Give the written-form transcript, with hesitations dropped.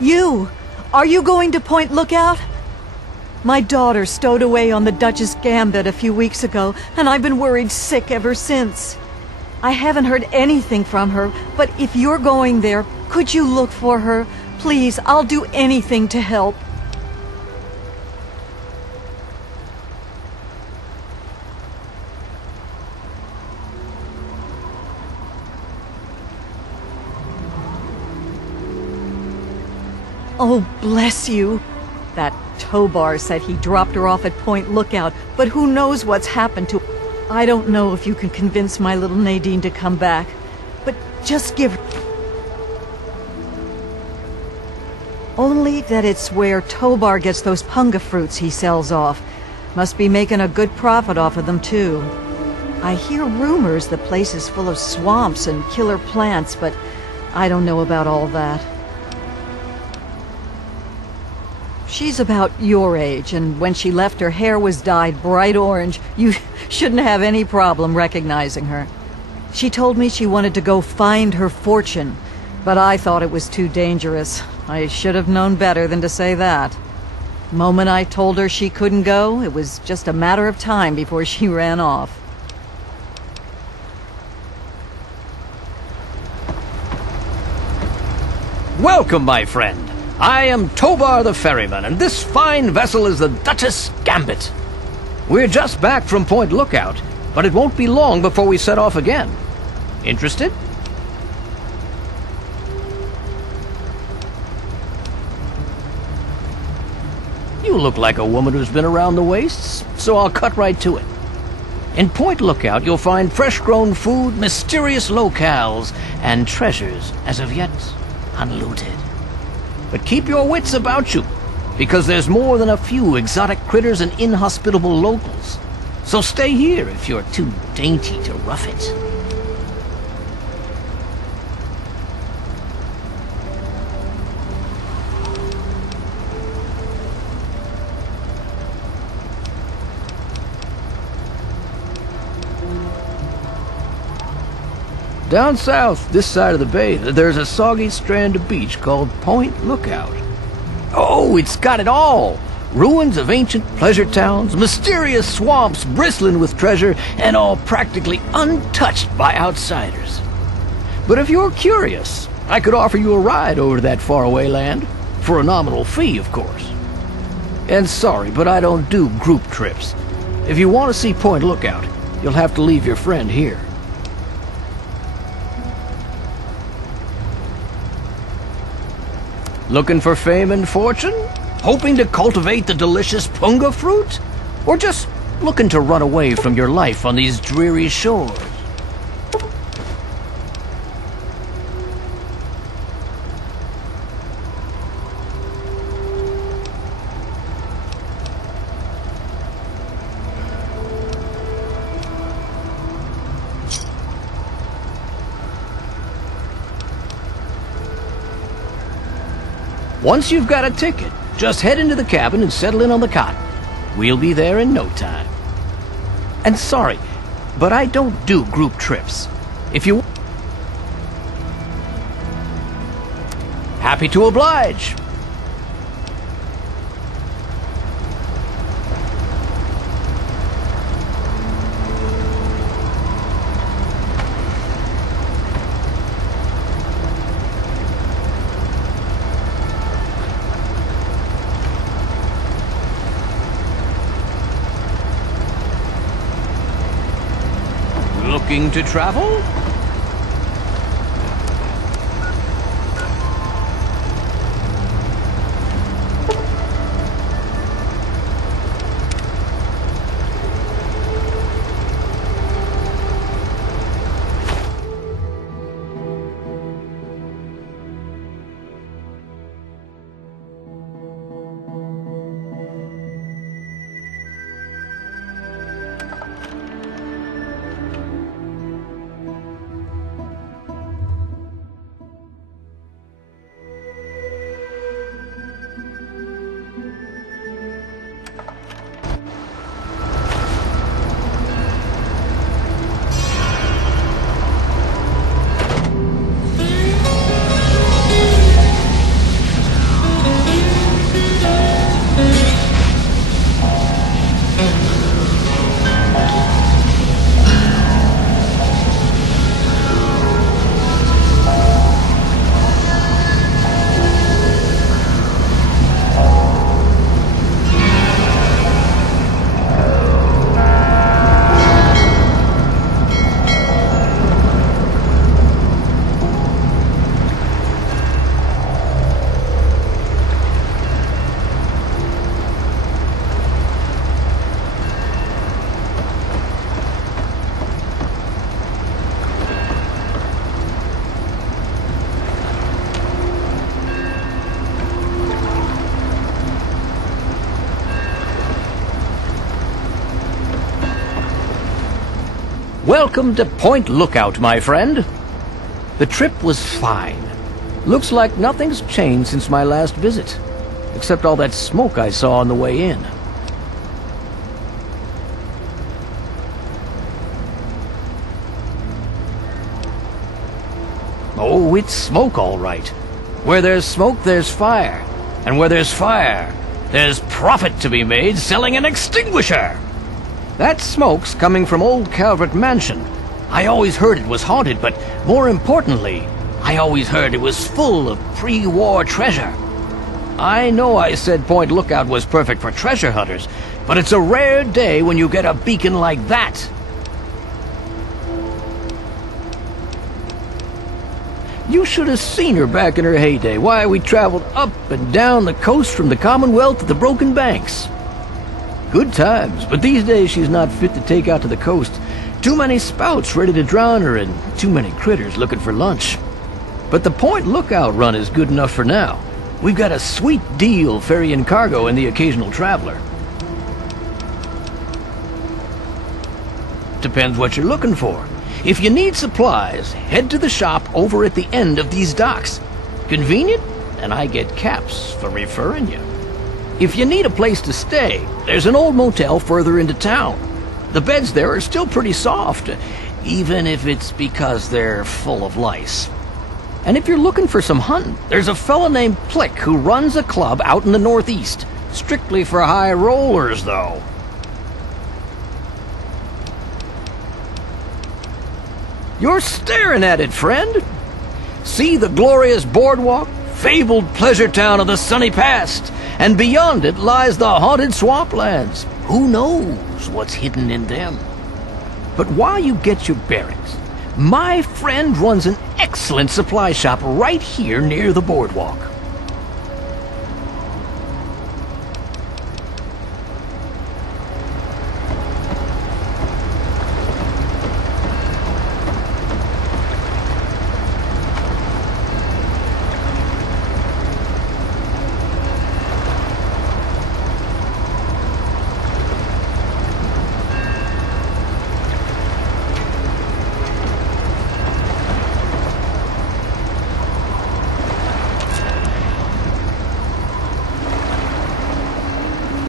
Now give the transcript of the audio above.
You! Are you going to Point Lookout? My daughter stowed away on the Duchess Gambit a few weeks ago, and I've been worried sick ever since. I haven't heard anything from her, but if you're going there, could you look for her? Please, I'll do anything to help. Oh, bless you. That Tobar said he dropped her off at Point Lookout, but who knows what's happened to her. I don't know if you can convince my little Nadine to come back, but just give her... Only that it's where Tobar gets those punga fruits he sells off. Must be making a good profit off of them, too. I hear rumors the place is full of swamps and killer plants, but I don't know about all that. She's about your age, and when she left, her hair was dyed bright orange. You shouldn't have any problem recognizing her. She told me she wanted to go find her fortune, but I thought it was too dangerous. I should have known better than to say that. Moment I told her she couldn't go, it was just a matter of time before she ran off. Welcome, my friend. I am Tobar the ferryman, and this fine vessel is the Duchess Gambit. We're just back from Point Lookout, but it won't be long before we set off again. Interested? You look like a woman who's been around the wastes, so I'll cut right to it. In Point Lookout, you'll find fresh-grown food, mysterious locales, and treasures as of yet unlooted. But keep your wits about you, because there's more than a few exotic critters and inhospitable locals. So stay here if you're too dainty to rough it. Down south, this side of the bay, there's a soggy strand of beach called Point Lookout. Oh, it's got it all! Ruins of ancient pleasure towns, mysterious swamps bristling with treasure, and all practically untouched by outsiders. But if you're curious, I could offer you a ride over to that faraway land, for a nominal fee, of course. And sorry, but I don't do group trips. If you want to see Point Lookout, you'll have to leave your friend here. Looking for fame and fortune? Hoping to cultivate the delicious punga fruit? Or just looking to run away from your life on these dreary shores? Once you've got a ticket, just head into the cabin and settle in on the cot. We'll be there in no time. And sorry, but I don't do group trips. If you... Happy to oblige. Looking to travel? Welcome to Point Lookout, my friend. The trip was fine. Looks like nothing's changed since my last visit, except all that smoke I saw on the way in. Oh, it's smoke, all right. Where there's smoke, there's fire. And where there's fire, there's profit to be made selling an extinguisher. That smoke's coming from old Calvert Mansion. I always heard it was haunted, but more importantly, I always heard it was full of pre-war treasure. I know I said Point Lookout was perfect for treasure hunters, but it's a rare day when you get a beacon like that. You should have seen her back in her heyday. Why, we traveled up and down the coast from the Commonwealth to the Broken Banks. Good times, but these days she's not fit to take out to the coast. Too many spouts ready to drown her and too many critters looking for lunch. But the Point Lookout run is good enough for now. We've got a sweet deal ferrying cargo and the occasional traveler. Depends what you're looking for. If you need supplies, head to the shop over at the end of these docks. Convenient, and I get caps for referring you. If you need a place to stay, there's an old motel further into town. The beds there are still pretty soft, even if it's because they're full of lice. And if you're looking for some hunting, there's a fella named Plick who runs a club out in the northeast. Strictly for high rollers, though. You're staring at it, friend. See the glorious boardwalk, fabled pleasure town of the sunny past, and beyond it lies the haunted swamplands. Who knows what's hidden in them? But while you get your bearings, my friend runs an excellent supply shop right here near the boardwalk.